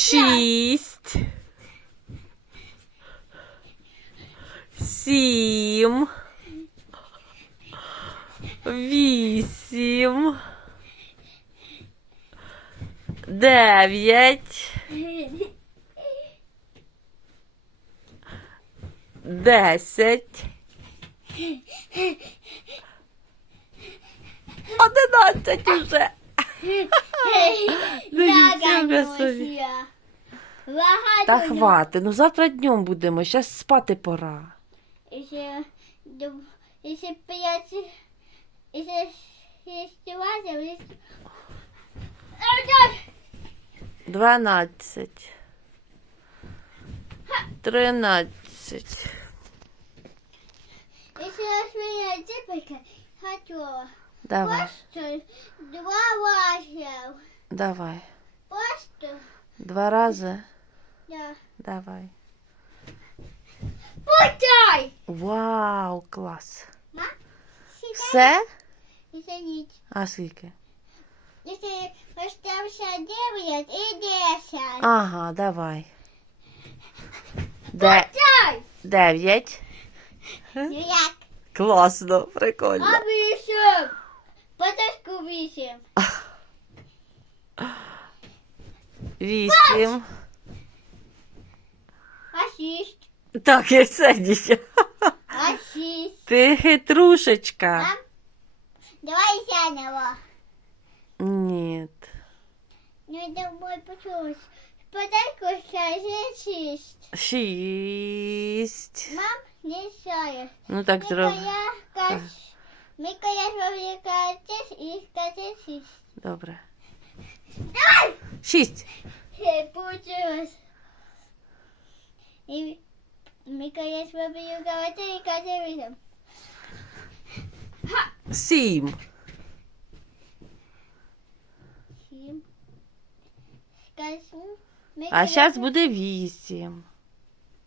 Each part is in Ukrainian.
Шість. Сім. Вісім. Дев'ять. Десять. Одинадцять уже. Нічого. Та хвати, ну завтра днем будемо, зараз спати пора. Пять, разів, Дванадцять. Тринадцять. Хотела. Давай, Просто два давай. Просто, Два рази. Да. Давай. Путай! Вау, клас. Ма? Все? Если нет. А скільки? Если остався девять и десять. Ага, давай. Де... Путай! Дев'ять. Як? Класно, прикольно. А вісім. Поточку вісім. Вісім. А шість. Так, і все, дівча. А шість. Ти хитрушечка. Мам, давай заново. Ні. Ну, домой почулось. Поточку скажи шість. Шість. Мам, не шаєш. Ну так зроб. я скаж... Мика, я зроблю кажеш і скажи шість. Добре. Давай! Шість. Хе, Получилось. І Мика, я зроблю кажеш і кажи вісім. Сім. Сім. А зараз зроблю- буде вісім.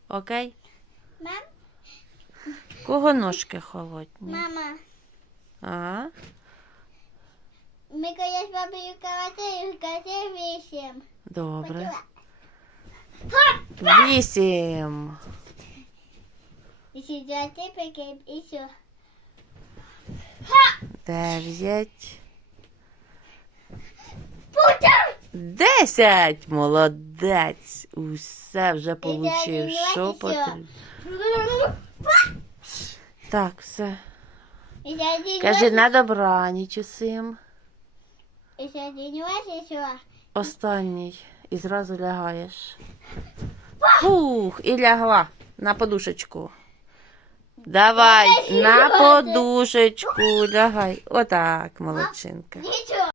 Окей? Мам, Кого ножки холодні? мама. А? Мика, я зроблю кажеш і кажи вісім. Добре. Ха! Вісім. Дев'ять. Десять. Молодець. Усе вже получив. Що потрібно. Так, все. Кажи на добраніч усім. Останній. І зразу лягаєш. Фух, і лягла на подушечку. Давай, на подушечку лягай. Отак, молодчинка.